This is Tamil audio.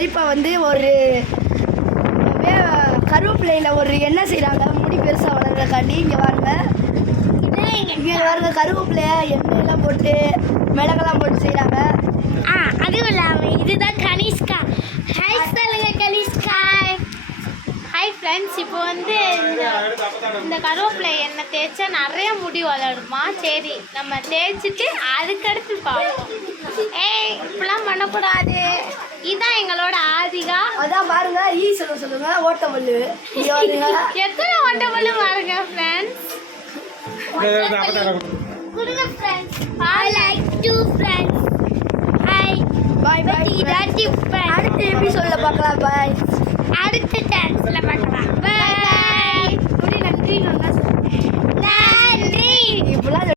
பெரியப்பா வந்து ஒரு கருவேப்பிலையில் ஒரு எண்ணெய் செய்கிறாங்க முடி பெருசாக வளர்றதுக்காண்டி. இங்கே பாருங்க, இங்கே பாருங்க கருவேப்பிலையை எண்ணெயெல்லாம் போட்டு மிளகெல்லாம் போட்டு செய்கிறாங்க. அதுவும் இல்லாமல் இதுதான் கனிஷ்கா. ஹாய் சொல்லுங்க கனிஷ்கா. ஹாய் ஃப்ரெண்ட்ஸ், இப்போ வந்து இந்த கருவேப்பிலை எண்ணெய் தேய்ச்சா நிறைய முடி வளருமா? சரி, நம்ம தேய்ச்சிட்டு அதுக்கடுத்து பார்ப்போம். இப்படிலாம் பண்ணக்கூடாது. இதுதான் எங்களோட ஆதிகா. அதான் பாருங்க, சொல்லுங்க ஓட்டமல்லு. எத்தனை ஓட்டமல்லு பாருங்க ஃப்ரெண்ட்ஸ். கொடுங்க friends. I like to friends. Hi. Bye bye. அடுத்த எபிசோட்ல பார்க்கலாம். பாய். அடுத்த டான்ஸ்ல பார்க்கலாம். பை. நன்றி. நன்றி. இப்பெல்லாம்